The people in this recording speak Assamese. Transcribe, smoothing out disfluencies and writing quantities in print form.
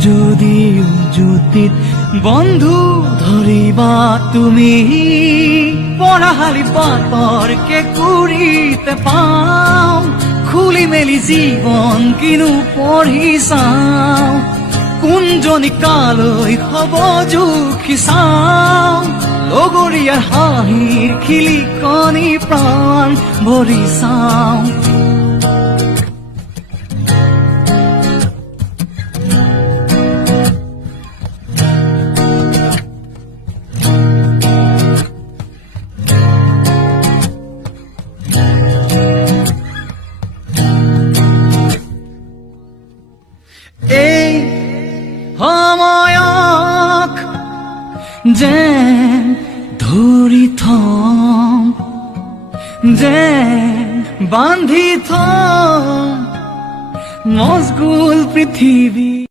যদিও জ্যোতিত বন্ধু ধৰিবা তুমি পঢ়াশালী পাতৰকে কৰিতে পাওঁ খুলি মেলি জীৱন কিনো পঢ়ি চাওঁ কোনজনী কালৈ হ'ব জুখি চাওঁ লগৰীয়াৰ হাঁহিৰ খিলিকনি প্ৰাণ ভৰি চাওঁ এই সময়ক যেন ধৰি থম যেন বান্ধি থম মজগুল পৃথিৱী